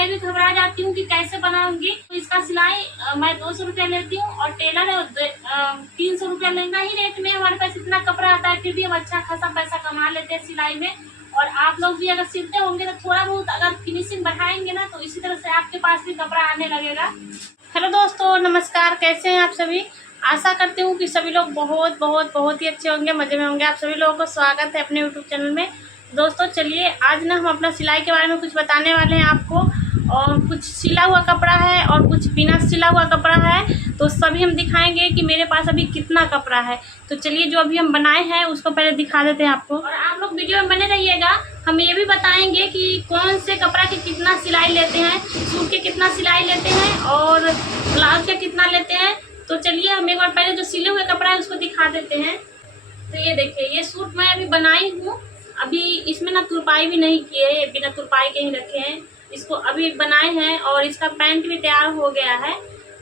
मैं भी घबरा जाती हूँ कि कैसे बनाऊंगी। तो इसका सिलाई मैं 200 रुपया लेती हूँ और टेलर 300 रुपया लेना ही रेट में। हमारे पास इतना कपड़ा आता है फिर भी हम अच्छा खासा पैसा कमा लेते हैं सिलाई में। और आप लोग भी अगर सिलते होंगे तो थोड़ा बहुत अगर फिनिशिंग बढ़ाएंगे ना, तो इसी तरह से आपके पास भी कपड़ा आने लगेगा। हेलो दोस्तों, नमस्कार। कैसे हैं आप सभी? आशा करती हूँ कि सभी लोग बहुत बहुत बहुत ही अच्छे होंगे, मज़े में होंगे। आप सभी लोगों को स्वागत है अपने यूट्यूब चैनल में। दोस्तों चलिए आज ना हम अपना सिलाई के बारे में कुछ बताने वाले हैं आपको। और कुछ सिला हुआ कपड़ा है और कुछ बिना सिला हुआ कपड़ा है, तो सभी हम दिखाएंगे कि मेरे पास अभी कितना कपड़ा है। तो चलिए जो अभी हम बनाए हैं उसको पहले दिखा देते हैं आपको, और आप लोग वीडियो में बने रहिएगा। हम ये भी बताएंगे कि कौन से कपड़ा की कितना सिलाई लेते हैं, सूट के कितना सिलाई लेते हैं और ब्लाउज का कितना लेते हैं। तो चलिए हम एक बार पहले जो सिले हुए कपड़ा है उसको दिखा देते हैं। तो ये देखिए, ये सूट मैं अभी बनाई हूँ। अभी इसमें ना तुरपाई भी नहीं किए, बिना तुरपाई के ही रखे हैं। इसको अभी बनाए हैं और इसका पैंट भी तैयार हो गया है।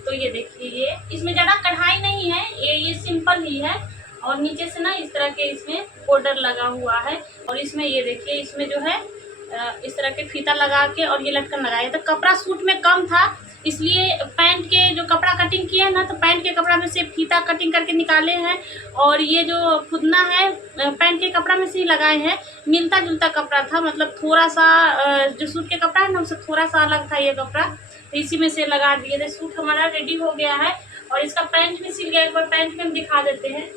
तो ये देखिए, ये इसमें ज़्यादा कढ़ाई नहीं है, ये सिंपल ही है। और नीचे से ना इस तरह के इसमें बॉर्डर लगा हुआ है। और इसमें ये देखिए, इसमें जो है इस तरह के फीता लगा के और ये लटकन लगाया। तो कपड़ा सूट में कम था, इसलिए पैंट के जो कपड़ा कटिंग किए हैं ना, तो पैंट के कपड़ा में से फीता कटिंग करके निकाले हैं। और ये जो खुदना है पैंट के कपड़ा में से ही लगाए हैं। मिलता जुलता कपड़ा था, मतलब थोड़ा सा जो सूट के कपड़ा है ना उससे थोड़ा सा अलग था ये कपड़ा, तो इसी में से लगा दिए थे। सूट हमारा रेडी हो गया है और इसका पैंट भी सिल गया। एक बार पैंट में हम दिखा देते हैं।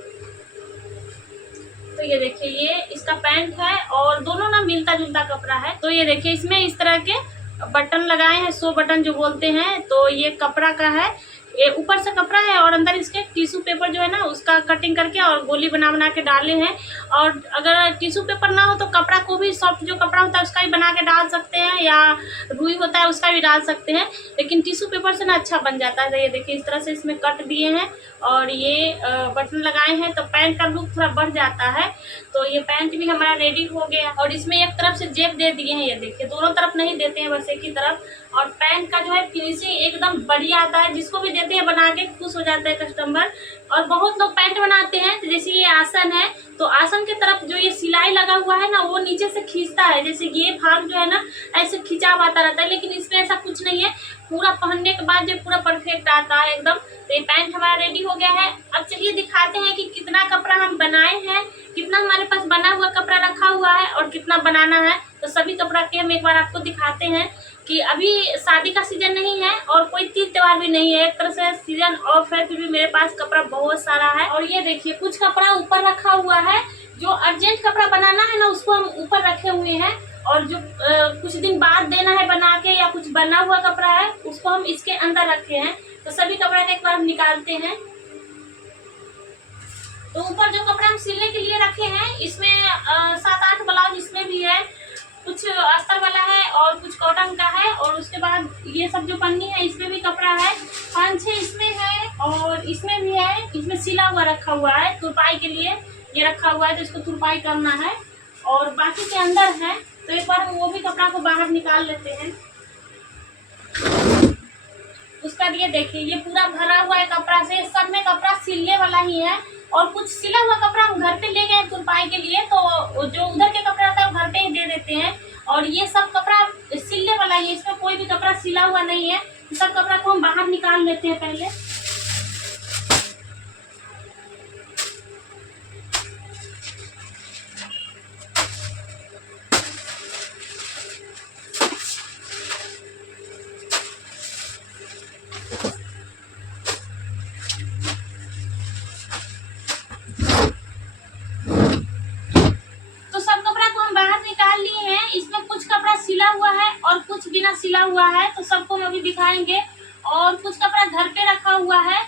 तो ये देखिए, ये इसका पैंट है और दोनों ना मिलता जुलता कपड़ा है। तो ये देखिए, इसमें इस तरह के बटन लगाए हैं, 100 बटन जो बोलते हैं। तो ये कपड़ा का है, ये ऊपर से कपड़ा है और अंदर इसके टिश्यू पेपर जो है ना उसका कटिंग करके और गोली बना बना के डाले हैं। और अगर टिश्यू पेपर ना हो तो कपड़ा को भी, सॉफ्ट जो कपड़ा होता है उसका भी बना के डाल सकते हैं, या रुई होता है उसका भी डाल सकते हैं। लेकिन टिश्यू पेपर से ना अच्छा बन जाता है। तो ये देखिए, इस तरह से इसमें कट दिए हैं और ये बटन लगाए हैं, तो पैंट का लुक थोड़ा बढ़ जाता है। तो ये पैंट भी हमारा रेडी हो गया। और इसमें एक तरफ से जेब दे दिए हैं, ये देखिए, दोनों तरफ नहीं देते हैं, बस एक ही तरफ। और पैंट का जो है फिनिशिंग एकदम बढ़िया आता है, जिसको भी देते हैं बना के खुश हो जाता है कस्टमर। और बहुत लोग पैंट बनाते हैं, तो जैसे ये आसन है, तो आसन के तरफ जो ये सिलाई लगा हुआ है ना वो नीचे से खींचता है, जैसे ये भाग जो है ना ऐसे खिंचाव आता रहता है। लेकिन इसमें ऐसा कुछ नहीं है, पूरा पहनने के बाद जो पूरा परफेक्ट आता है एकदम। तो ये पैंट हमारा रेडी हो गया है। अब चलिए दिखाते हैं कि कितना कपड़ा हम बनाए हैं, कितना हमारे पास बना हुआ कपड़ा रखा हुआ है और कितना बनाना है। तो सभी कपड़ा के हम एक बार आपको दिखाते हैं कि अभी शादी का सीजन नहीं है और कोई तीज त्योहार भी नहीं है, एक तरह से सीजन ऑफ है, फिर भी मेरे पास कपड़ा बहुत सारा है। और ये देखिए, कुछ कपड़ा ऊपर रखा हुआ है, जो अर्जेंट कपड़ा बनाना है ना उसको हम ऊपर रखे हुए हैं। और जो कुछ दिन बाद देना है बना के, या कुछ बना हुआ कपड़ा है उसको हम इसके अंदर रखे हैं। तो सभी कपड़ा का एक बार हम निकालते हैं। तो ऊपर जो कपड़ा हम सिलने के लिए रखे हैं, इसमें 7-8 ब्लाउज इसमें भी है, कुछ अस्तर वाला है और कुछ कॉटन का है। और उसके बाद ये सब जो पन्नी है इसमें भी कपड़ा है, 5-6 इसमें है और इसमें भी है। इसमें सिला हुआ रखा हुआ है, तुरपाई के लिए ये रखा हुआ है, तो इसको तुरपाई करना है। और बाकी के अंदर है, तो एक बार हम वो भी कपड़ा को बाहर निकाल लेते हैं। उसका ये देखिए, ये पूरा भरा हुआ है कपड़ा से, सब में कपड़ा सिलने वाला ही है। और कुछ सिला हुआ कपड़ा हम घर पे ले गए तुरपाई के लिए, तो जो उधर के कपड़ा रहता है वो घर पे ही दे देते हैं। और ये सब कपड़ा सिलने वाला ही है, इसमें कोई भी कपड़ा सिला हुआ नहीं है। सब कपड़ा को हम बाहर निकाल लेते हैं पहले। सिला हुआ है और कुछ बिना सिला हुआ है, तो सबको हम अभी दिखाएंगे। और कुछ कपड़ा घर पे रखा हुआ है,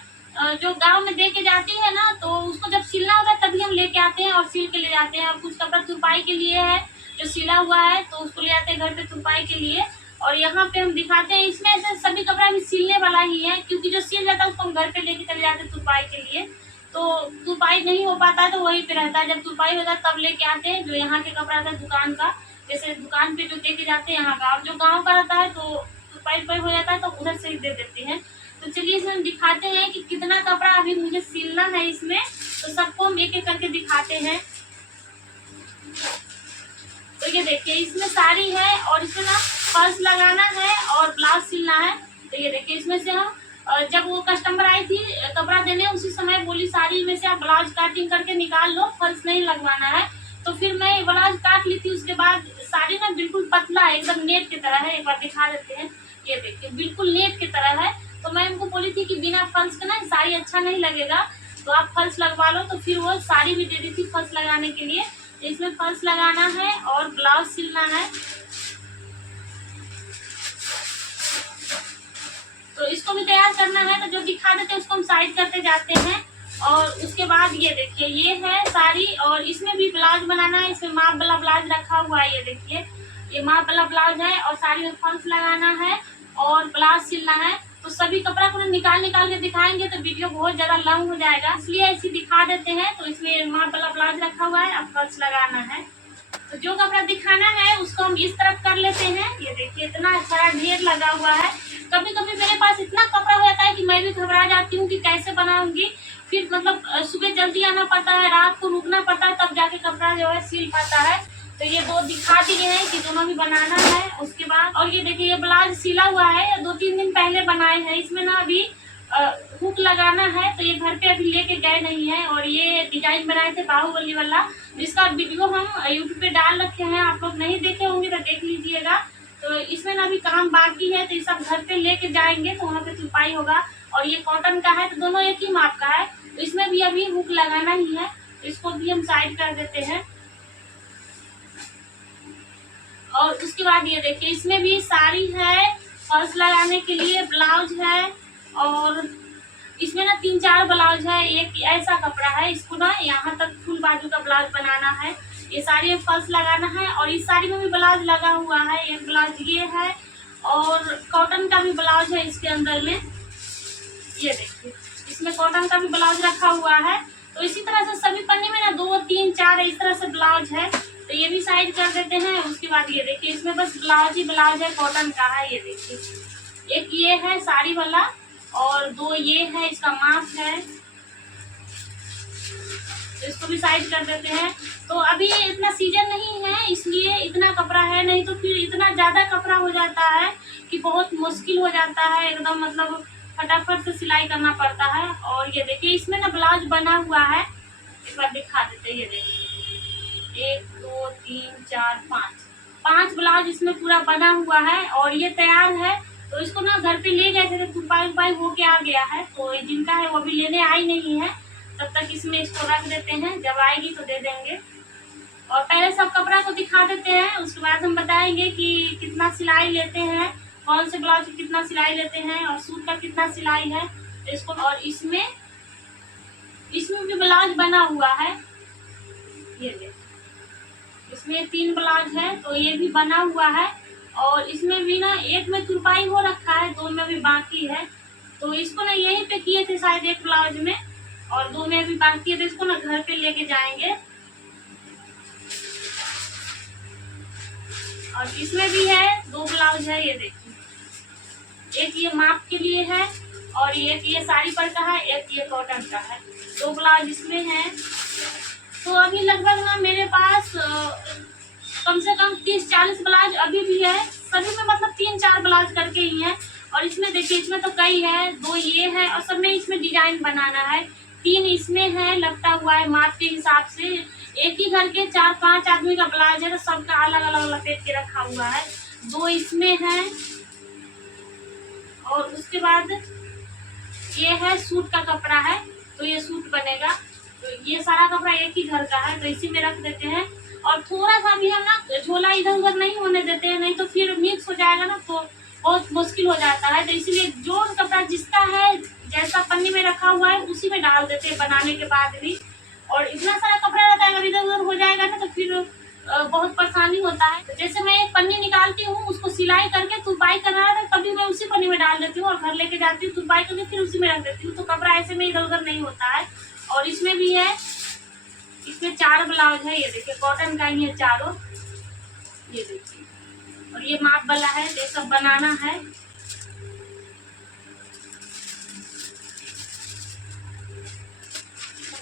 जो गांव में दे के जाती है ना, तो उसको जब सिलना होता है तभी हम लेके आते हैं और सिल के ले जाते हैं। और कुछ कपड़ा तुरपाई के लिए है, जो सिला हुआ है, तो उसको ले आते हैं घर पे तुरपाई के लिए। और यहाँ पे हम दिखाते हैं, इसमें ऐसे सभी कपड़ा भी सिलने वाला ही है, क्योंकि जो सिल जाता है उसको हम घर पे लेके चले जाते हैं तुरपाई के लिए। तो तुरपाई नहीं हो पाता है तो वहीं पे रहता है, जब तुरपाई होता है तब लेके आते हैं। जो यहाँ के कपड़ा था दुकान का, जैसे दुकान पे जो दे के जाते हैं यहाँ का, और जो गांव का रहता है तो तुरपाई हो जाता है तो उधर से ही दे देते हैं। तो चलिए इसमें हम दिखाते हैं कि कितना कपड़ा अभी मुझे सिलना है इसमें। तो सबको हम एक एक करके दिखाते हैं। तो ये देखिए, इसमें साड़ी है और इसमें ना पर्स लगाना है और सिलना है। तो ये देखिए इसमें से हम जब वो कस्टमर आई थी कपड़ा देने, उसी समय बोली साड़ी में से आप ब्लाउज कटिंग करके निकाल लो, फॉल्स नहीं लगवाना है। तो फिर मैं ब्लाउज काट ली थी। उसके बाद साड़ी ना बिल्कुल पतला है, एकदम नेट की तरह है। एक बार दिखा देते हैं, ये देखिए बिल्कुल नेट की तरह है। तो मैं उनको बोली थी कि बिना फॉल्स के ना साड़ी अच्छा नहीं लगेगा, तो आप फॉल्स लगवा लो। तो फिर वो साड़ी भी दे दी थी फॉल्स लगाने के लिए। तो इसमें फॉल्स लगाना है और ब्लाउज सिलना है। तो इसको भी तैयार करना है। तो जो दिखा देते हैं उसको हम साइड करते जाते हैं। और उसके बाद ये देखिए ये है साड़ी, और इसमें भी ब्लाउज बनाना है। इसमें माप वाला ब्लाउज रखा हुआ है, ये देखिए ये माप वाला ब्लाउज है। और साड़ी में फॉल्स लगाना है और ब्लाउज सिलना है। तो सभी कपड़ा को निकाल के दिखाएंगे तो वीडियो बहुत ज्यादा लंग हो जाएगा, इसलिए ऐसे दिखा देते हैं। तो इसमें माप वाला ब्लाउज रखा हुआ है, अब फॉल्स लगाना है। तो जो कपड़ा दिखाना है उसको हम इस तरफ कर लेते हैं। ये देखिए इतना सारा ढेर लगा हुआ है। कभी कभी मेरे पास इतना कपड़ा हो जाता है कि मैं भी घबरा जाती हूँ कि कैसे बनाऊंगी। फिर मतलब सुबह जल्दी आना पड़ता है, रात को रुकना पड़ता है, तब जाके कपड़ा जो है सिल पाता है। तो ये दो दिखा दिए हैं कि दोनों भी बनाना है। उसके बाद और ये देखिए ये ब्लाउज सिला हुआ है, 2-3 दिन पहले बनाए हैं। इसमें ना अभी हुक लगाना है। तो ये घर पे अभी लेके गए नहीं है। और ये डिजाइन बनाए थे बाहुबली वाला, जिसका वीडियो हम यूट्यूब पे डाल रखे हैं। आप लोग नहीं देखे होंगे तो देख लीजिएगा। तो इसमें ना अभी काम बाकी है, तो ये सब घर पे लेके जाएंगे तो वहाँ पे तुरपाई होगा। और ये कॉटन का है, तो दोनों एक ही माप का है। तो इसमें भी अभी हुक लगाना ही है, तो इसको भी हम साइड कर देते हैं। और उसके बाद ये देखिए इसमें भी साड़ी है, फॉल्स लगाने के लिए ब्लाउज है। और इसमें ना 3-4 ब्लाउज है। एक ऐसा कपड़ा है, इसको ना यहाँ तक फुल बाजू का ब्लाउज बनाना है। ये साड़ी में फॉल्स लगाना है। और इस साड़ी में भी ब्लाउज लगा हुआ है। एक ब्लाउज ये है और कॉटन का भी ब्लाउज है इसके अंदर में। ये देखिए इसमें कॉटन का भी ब्लाउज रखा हुआ है। तो इसी तरह से सभी पन्नी में ना 2-3-4 इस तरह से ब्लाउज है। तो ये भी साइड कर देते हैं। उसके बाद ये देखिए इसमें बस ब्लाउज ही ब्लाउज है, कॉटन का है। ये देखिए एक ये है साड़ी वाला और 2 ये है, इसका माप है। तो इसको भी साइड कर देते हैं। तो अभी इतना सीजन नहीं है इसलिए इतना कपड़ा है, नहीं तो फिर इतना ज्यादा कपड़ा हो जाता है कि बहुत मुश्किल हो जाता है। एकदम मतलब फटाफट से सिलाई करना पड़ता है। और ये देखिए इसमें ना ब्लाउज बना हुआ है, एक बार दिखा देते हैं। ये देखिए 1 2 3 4 5 ब्लाउज इसमें पूरा बना हुआ है और ये तैयार है। तो इसको ना घर पे ले गए थे तो तुरपाई होके आ गया है। तो जिनका है वो भी लेने आई नहीं है, तब तक इसमें इसको रख देते हैं, जब आएगी तो दे देंगे। और पहले सब कपड़ा को दिखा देते हैं, उसके बाद हम बताएंगे कि कितना सिलाई लेते हैं, कौन से ब्लाउज की कितना सिलाई लेते हैं और सूट का कितना सिलाई है। तो इसको और इसमें भी ब्लाउज बना हुआ है। ये देखिए इसमें 3 ब्लाउज है, तो ये भी बना हुआ है। और इसमें भी ना एक में तुरपाई हो रखा है, 2 में भी बाकी है। तो इसको ना यहीं पे किए थे शायद एक ब्लाउज में, और 2 में भी बाकी है। तो इसको ना घर पे लेके जाएंगे। और इसमें भी है 2 ब्लाउज है। ये देखिए एक ये माप के लिए है और एक ये साड़ी पर का है, एक ये कॉटन का है। 2 ब्लाउज इसमें है। तो अभी लगभग ना मेरे पास कम से कम 30-40 ब्लाउज अभी भी है। सभी में मतलब 3-4 ब्लाउज करके ही है। और इसमें देखिए इसमें तो कई है, 2 ये है और सब में इसमें डिजाइन बनाना है। 3 इसमें है लगता हुआ है माप के हिसाब से। एक ही घर के 4-5 आदमी का ब्लाउज है, तो सबका अलग अलग लपेट के रखा हुआ है। 2 इसमें है। और उसके बाद ये है सूट का कपड़ा है, तो ये सूट बनेगा। तो ये सारा कपड़ा एक ही घर का है, तो इसी में रख देते हैं। और थोड़ा सा भी हम ना झोला इधर उधर नहीं होने देते हैं, नहीं तो फिर मिक्स हो जाएगा ना, तो बहुत मुश्किल हो जाता है। तो इसीलिए जो कपड़ा जिसका है जैसा पन्नी में रखा हुआ है उसी में डाल देते हैं बनाने के बाद भी। और इतना सारा कपड़ा रहता है, अगर इधर उधर हो जाएगा ना तो फिर बहुत परेशानी होता है। तो जैसे मैं एक पन्नी निकालती हूँ, उसको सिलाई करके तुरपाई करना है, तभी मैं उसी पन्नी में डाल देती हूँ और घर लेके जाती हूँ, तुरपाई करके फिर उसी में रख देती हूँ। तो कपड़ा ऐसे में इधर उधर नहीं होता है। और इसमें भी है, इसमें 4 ब्लाउज है। ये देखिए कॉटन का ही है चारों। ये देखिए और ये माप वाला है, ये सब बनाना है।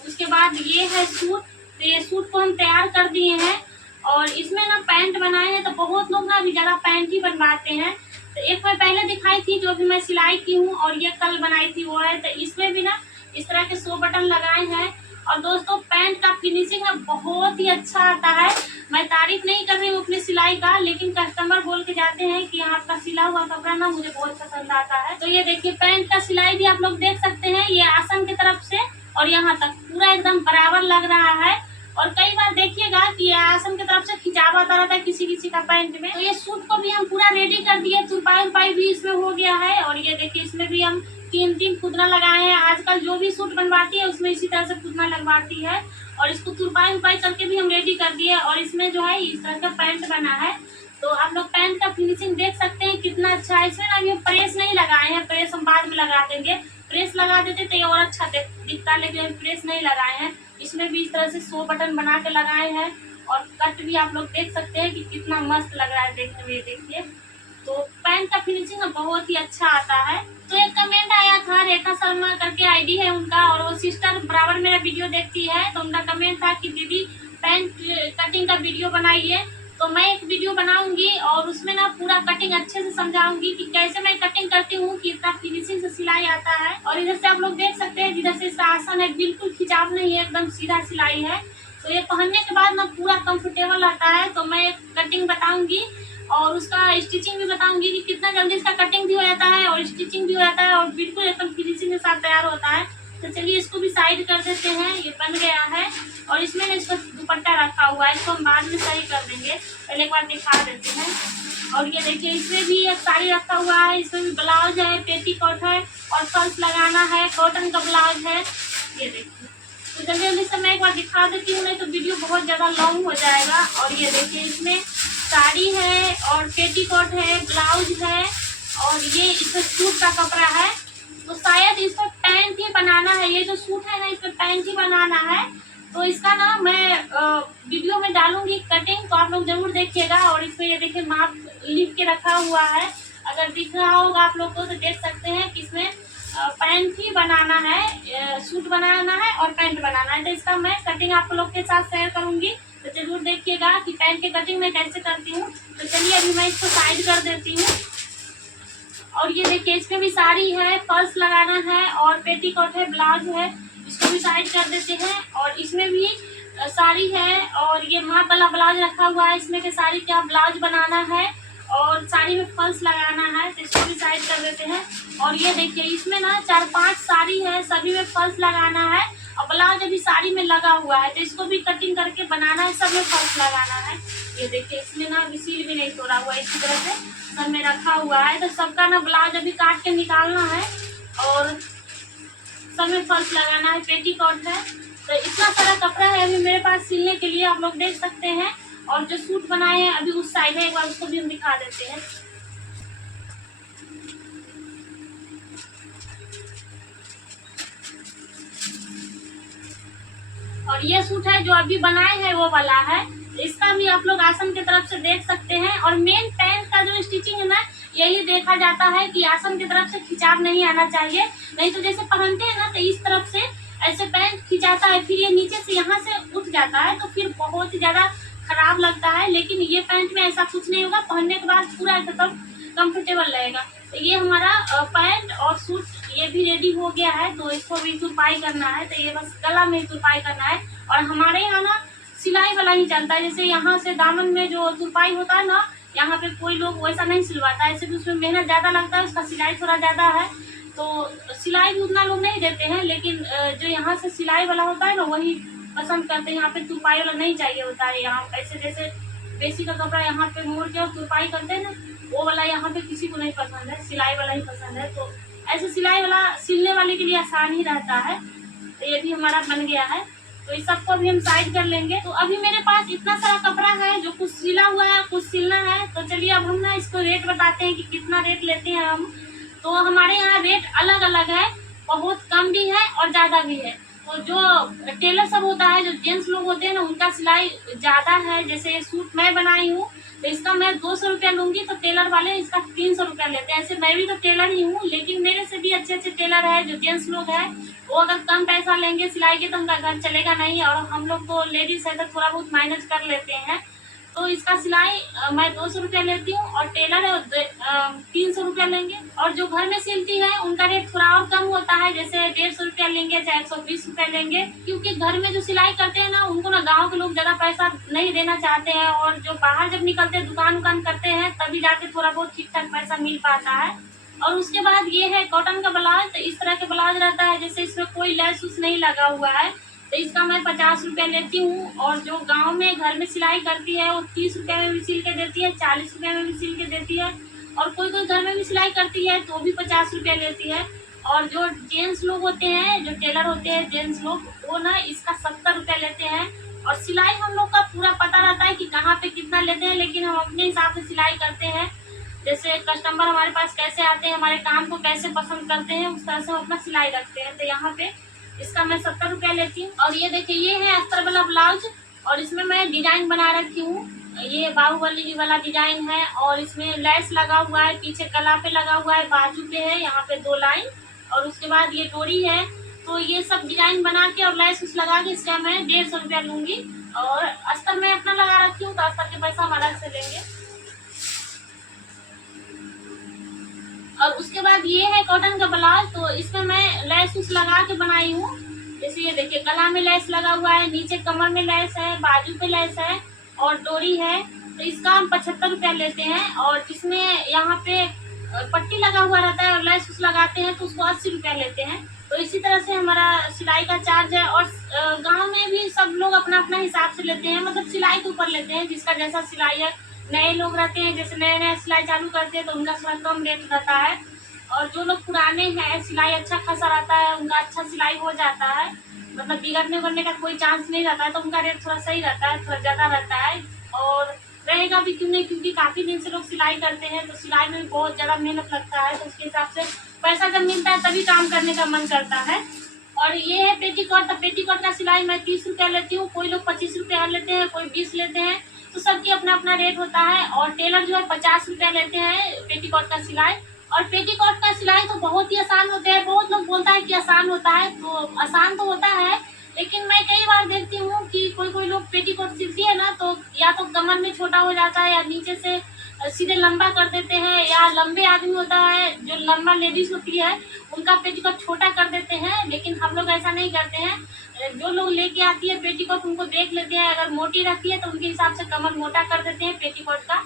उसके बाद ये है सूट। तो ये सूट को हम तैयार कर दिए हैं। और इसमें ना पैंट बनाए हैं, तो बहुत लोग ना अभी ज्यादा पैंट ही बनवाते हैं। तो एक मैं पहले दिखाई थी जो भी मैं सिलाई की हूँ, और ये कल बनाई थी वो है। तो इसमें भी ना इस तरह के 100 बटन लगाए हैं। और दोस्तों पैंट का फिनिशिंग ना बहुत ही अच्छा आता है। मैं तारीफ नहीं कर रही हूँ अपनी सिलाई का, लेकिन कस्टमर बोल के जाते हैं कि आपका सिला हुआ कपड़ा ना मुझे बहुत पसंद आता है। तो ये देखिए पैंट का सिलाई भी आप लोग देख सकते हैं, ये आसन की तरफ से और यहाँ तक पूरा एकदम बराबर लग रहा है। और कई बार देखिएगा कि आसन की तरफ से खिंचाव आता रहता है किसी किसी का पैंट में। तो ये सूट को भी हम पूरा रेडी कर दिए, तुरपाई उरपाई भी इसमें हो गया है। और ये देखिए इसमें भी हम 3 खुदना लगाए हैं। आजकल जो भी सूट बनवाती है उसमें इसी तरह से खुदना लगवाती है। और इसको तुरपाई उरपाई करके भी हम रेडी कर दिए। और इसमें जो है इस तरह का पैंट बना है। तो आप लोग पैंट का फिनिशिंग देख सकते हैं कितना अच्छा है। इसमें ना अभी हम प्रेस नहीं लगाए हैं, प्रेस हम बाद में लगा देंगे। प्रेस लगा देते तो ये और अच्छा दिखता, लेकिन प्रेस नहीं लगाए हैं। इसमें भी इस तरह से 100 बटन बना के लगाए हैं। और कट भी आप लोग देख सकते हैं कि कितना मस्त लग रहा है देखने में। देखिए तो पैंट का फिनिशिंग बहुत ही अच्छा आता है। तो एक कमेंट आया था, रेखा शर्मा करके आईडी है उनका, और वो सिस्टर बराबर मेरा वीडियो देखती है। तो उनका कमेंट था कि दीदी पैंट कटिंग का वीडियो बनाइए। तो मैं एक वीडियो बनाऊंगी और उसमें ना पूरा कटिंग अच्छे से समझाऊंगी कि कैसे मैं कटिंग करती हूँ, कि इतना फिनिशिंग से सिलाई आता है। और इधर से आप लोग देख सकते हैं जिधर से इसका आसन है बिल्कुल खिंचाव नहीं है, एकदम सीधा सिलाई है। तो ये पहनने के बाद ना पूरा कंफर्टेबल आता है। तो मैं एक कटिंग बताऊंगी और उसका स्टिचिंग भी बताऊंगी कि कितना जल्दी इसका कटिंग भी हो जाता है और स्टिचिंग भी हो जाता है और बिल्कुल एकदम फिनिशिंग के साथ तैयार होता है। तो चलिए इसको भी साइड कर देते हैं, ये बन गया है। और इसमें ना इसका दुपट्टा रखा हुआ है, इसको हम बाद में सही कर देंगे, पहले एक बार दिखा देते हैं। और ये देखिए इसमें भी एक साड़ी रखा हुआ है, इसमें भी ब्लाउज है, पेटीकोट है और फॉल्स लगाना है, कॉटन का ब्लाउज है। ये देखिए तो जल्दी जल्दी से मैं एक बार दिखा देती हूँ, नहीं तो वीडियो बहुत ज़्यादा लॉन्ग हो जाएगा। और ये देखिए इसमें साड़ी है और पेटीकोट है, ब्लाउज है और ये इसमें सूट का कपड़ा है। तो शायद इसमें पैंट ही बनाना है, ये जो सूट है ना इसमें पैंट ही बनाना है। तो इसका ना मैं वीडियो में डालूंगी कटिंग, तो आप लोग जरूर देखिएगा। और इसमें ये देखिए माप लिख के रखा हुआ है, अगर दिख रहा होगा आप लोग को तो देख सकते हैं कि इसमें पैंट ही बनाना है, सूट बनाना है और पैंट बनाना है। तो इसका मैं कटिंग आप लोग के साथ शेयर करूंगी, तो जरूर देखिएगा कि पैंट की कटिंग मैं कैसे करती हूँ। तो चलिए अभी मैं इसको साइड कर देती हूँ। और ये देखिए इसमें भी साड़ी है, पर्स लगाना है और पेटीकोट है, ब्लाउज है, इसको भी साइड कर देते हैं। और इसमें भी साड़ी है और ये माप वाला ब्लाउज रखा हुआ है, इसमें के साड़ी का ब्लाउज बनाना है और साड़ी में फॉल्स लगाना है, तो इसको भी साइड कर देते हैं। और ये देखिए इसमें ना 4-5 साड़ी है, सभी में फॉल्स लगाना है और ब्लाउज अभी साड़ी में लगा हुआ है, तो इसको भी कटिंग करके बनाना है, सब में फॉल्स लगाना है। ये देखिए इसमें ना सील भी नहीं तोड़ा हुआ, इसी तरह से सब में रखा हुआ है। तो सबका ना ब्लाउज अभी काट के निकालना है और सब में फॉल्स लगाना है, पेटीकोट है। तो इतना सारा कपड़ा है अभी मेरे पास सिलने के लिए, आप लोग देख सकते हैं। और जो सूट बनाए हैं अभी उस साइड है, एक बार उसको भी हम दिखा देते हैं। और ये सूट है जो अभी बनाए हैं वो वाला है, इसका भी आप लोग आसन की तरफ से देख सकते हैं। और मेन पैंट का जो स्टिचिंग है ना यही देखा जाता है कि आसन की तरफ से खिंचाव नहीं आना चाहिए, नहीं तो जैसे पहनते हैं ना तो इस तरफ से ऐसे पैंट खिंचाता है, फिर ये नीचे से यहाँ से उठ जाता है, तो फिर बहुत ही ज्यादा खराब लगता है। लेकिन ये पैंट में ऐसा कुछ नहीं होगा, पहनने के बाद पूरा एकदम कंफर्टेबल रहेगा। तो ये हमारा पैंट और सूट ये भी रेडी हो गया है। तो इसको भी तुरपाई करना है, तो ये बस गला में तुरपाई करना है। और हमारे यहाँ ना सिलाई वाला ही चलता है, जैसे यहाँ से दामन में जो तुरपाई होता है ना, यहाँ पे कोई लोग वैसा नहीं सिलवाता है, ऐसे भी उसमें मेहनत ज़्यादा लगता है, उसका सिलाई थोड़ा ज़्यादा है, तो सिलाई भी उतना लोग नहीं देते हैं। लेकिन जो यहाँ से सिलाई वाला होता है ना वही पसंद करते हैं, यहाँ पे तुरपाई वाला नहीं चाहिए होता है। यहाँ ऐसे जैसे बेसी का कपड़ा यहाँ पे मोड़ के और तुरपाई करते हैं ना, वो वाला यहाँ पे किसी को नहीं पसंद है, सिलाई वाला ही पसंद है। तो ऐसे सिलाई वाला सिलने वाले के लिए आसान ही रहता है। तो ये भी हमारा बन गया है, तो इस सबको अभी हम साइड कर लेंगे। तो अभी मेरे पास इतना सारा कपड़ा है, जो कुछ सिला हुआ है कुछ सिलना है। तो चलिए अब हम ना इसको रेट बताते हैं कि कितना रेट लेते हैं हम। तो हमारे यहाँ रेट अलग अलग है, बहुत कम भी है और ज़्यादा भी है। तो जो टेलर सब होता है, जो जेंट्स लोग होते हैं ना, उनका सिलाई ज़्यादा है। जैसे सूट मैं बनाई हूँ तो इसका मैं 200 रुपया लूँगी, तो टेलर वाले इसका 300 रुपया लेते हैं। ऐसे मैं भी तो टेलर ही हूँ, लेकिन मेरे से भी अच्छे अच्छे टेलर है जो जेंट्स लोग हैं, वो अगर कम पैसा लेंगे सिलाई के तो उनका घर चलेगा नहीं। और हम लोग तो लेडीज है तो थोड़ा बहुत मैनेज कर लेते हैं। तो इसका सिलाई मैं 200 रुपया लेती हूँ और टेलर है 300 रुपया लेंगे, और जो घर में सिलती है उनका रेट थोड़ा और कम होता है, जैसे 150 रुपया लेंगे, चाहे 120 रुपया लेंगे, क्योंकि घर में जो सिलाई करते हैं ना, उनको ना गाँव के लोग ज्यादा पैसा नहीं देना चाहते हैं, और जो बाहर जब निकलते हैं दुकान उकान करते हैं तभी जाके थोड़ा बहुत ठीक ठाक पैसा मिल पाता है। और उसके बाद ये है कॉटन का ब्लाउज। तो इस तरह के ब्लाउज रहता है, जैसे इसमें कोई लैस उस नहीं लगा हुआ है, तो इसका मैं 50 रुपया लेती हूँ। और जो गांव में घर में सिलाई करती है वो 30 रुपया में भी सिल के देती है, 40 रुपया में भी सिल के देती है, और कोई कोई घर में भी सिलाई करती है तो भी 50 रुपया लेती है। और जो जेंट्स लोग होते हैं, जो टेलर होते हैं जेंट्स लोग, वो ना इसका 70 रुपया लेते हैं। और सिलाई हम लोग का पूरा पता रहता है कि कहाँ पे कितना लेते हैं, लेकिन हम अपने हिसाब से सिलाई करते हैं, जैसे कस्टमर हमारे पास कैसे आते हैं, हमारे काम को कैसे पसंद करते हैं, उस तरह से हम अपना सिलाई रखते हैं। तो यहाँ पे इसका मैं 70 रुपया लेती हूँ। और ये देखिए, ये है अस्तर वाला ब्लाउज, और इसमें मैं डिजाइन बना रखी हूँ। ये बाहुबली वाला डिजाइन है, और इसमें लैस लगा हुआ है, पीछे गला पे लगा हुआ है, बाजू पे है, यहाँ पे 2 लाइन, और उसके बाद ये डोरी है। तो ये सब डिजाइन बना के और लैस उस लगा के इसका मैं 150 रुपया लूंगी। और अस्तर मैं अपना लगा रखी हूँ, तो अस्तर के पैसा हम अलग से लेंगे। और उसके बाद ये है कॉटन का ब्लाउज। तो इसमें मैं लैस उस लगा के बनाई हूँ। जैसे ये देखिए, गला में लैस लगा हुआ है, नीचे कमर में लैस है, बाजू पे लैस है, और डोरी है। तो इसका हम 75 रुपया लेते हैं। और जिसमें यहाँ पे पट्टी लगा हुआ रहता है और लैस उस लगाते हैं तो उसको 80 रुपया लेते हैं। तो इसी तरह से हमारा सिलाई का चार्ज है। और गाँव में भी सब लोग अपना अपना हिसाब से लेते हैं, मतलब सिलाई के ऊपर लेते हैं, जिसका जैसा सिलाई है। नए लोग रहते हैं, जैसे नए नए सिलाई चालू करते हैं तो उनका थोड़ा कम रेट रहता है, और जो लोग पुराने हैं, सिलाई अच्छा खासा रहता है, उनका अच्छा सिलाई हो जाता है, मतलब बिगड़ने बनने का कोई चांस नहीं रहता है, तो उनका रेट थोड़ा सही रहता है, थोड़ा ज़्यादा रहता है। और रहेगा भी क्यों नहीं, क्योंकि काफ़ी दिन से लोग सिलाई करते हैं, तो सिलाई में बहुत ज़्यादा मेहनत लगता है, तो उसके हिसाब से पैसा जब मिलता है तभी काम करने का मन करता है। और ये है पेटीकोट। तो पेटीकोट का सिलाई मैं 30 रुपया लेती हूँ, कोई लोग 25 रुपया लेते हैं, कोई 20 लेते हैं, तो सबकी अपना अपना रेट होता है। और टेलर जो है 50 रुपया लेते हैं पेटीकोट का सिलाई। और पेटीकोट का सिलाई तो बहुत ही आसान होता है। बहुत लोग बोलता है कि आसान होता है, तो आसान तो होता है, लेकिन मैं कई बार देखती हूँ कि कोई लोग पेटीकोट सिलती है ना, तो या तो कमर में छोटा हो जाता है, या नीचे से सीधे लंबा कर देते हैं, या लंबे आदमी होता है, जो लंबा लेडीज होती है, उनका पेटीकोट छोटा कर देते हैं। लेकिन हम लोग ऐसा नहीं करते हैं। जो लोग लेके आती है पेटीकोट, उनको देख लेते हैं, अगर मोटी रहती है तो उनके हिसाब से कमर मोटा कर देते हैं पेटीकोट का,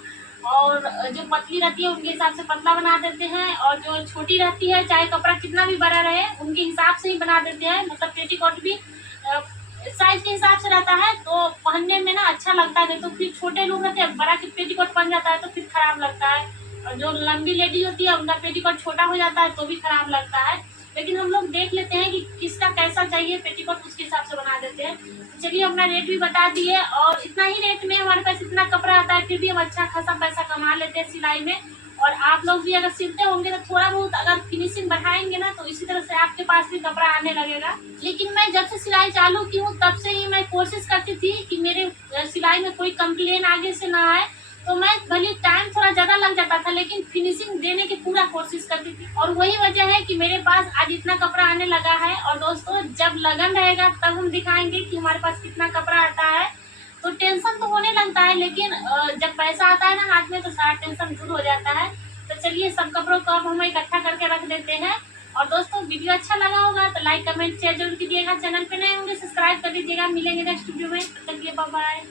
और जो पतली रहती है उनके हिसाब से पतला बना देते हैं, और जो छोटी रहती है, चाहे कपड़ा कितना भी बड़ा रहे, उनके हिसाब से ही बना देते हैं। मतलब पेटीकोट भी साइज के हिसाब से रहता है, तो पहनने में ना अच्छा लगता है, नहीं तो फिर छोटे लोग रहते हैं, बड़ा पेटीकोट बन जाता है तो फिर खराब लगता है। और जो लंबी लेडी होती है उनका पेटीकोट छोटा हो जाता है तो भी खराब लगता है। लेकिन हम लोग देख लेते हैं कि किसका कैसा चाहिए पेटीकोट, उसके हिसाब से बना देते हैं। चलिए, अपना रेट भी बता दिए, और इतना ही रेट में हमारे पास इतना कपड़ा आता है, फिर भी हम अच्छा खासा पैसा कमा लेते हैं सिलाई में। और आप लोग भी अगर सिलते होंगे तो थोड़ा बहुत अगर फिनिशिंग बढ़ाएंगे ना, तो इसी तरह से आपके पास भी कपड़ा आने लगेगा। लेकिन मैं जब से सिलाई चालू की हूँ तब से ही मैं कोशिश करती थी कि मेरे सिलाई में कोई कंप्लेन आगे से ना आए। तो मैं भले टाइम थोड़ा ज्यादा लग जाता था, लेकिन फिनिशिंग देने की पूरा कोशिश करती थी, और वही वजह है कि मेरे पास आज इतना कपड़ा आने लगा है। और दोस्तों, जब लगन रहेगा तब हम दिखाएंगे कि हमारे पास कितना कपड़ा आता है। तो टेंशन तो होने लगता है, लेकिन जब पैसा आता है ना हाथ में, तो सारा टेंशन दूर हो जाता है। तो चलिए, सब कपड़ों को अब हम इकट्ठा करके रख देते हैं। और दोस्तों, वीडियो अच्छा लगा होगा तो लाइक कमेंट शेयर जरूर कीजिएगा। चैनल पे नए होंगे सब्सक्राइब कर दीजिएगा। मिलेंगे नेक्स्ट वीडियो में, तब तक के लिए बाय बाय।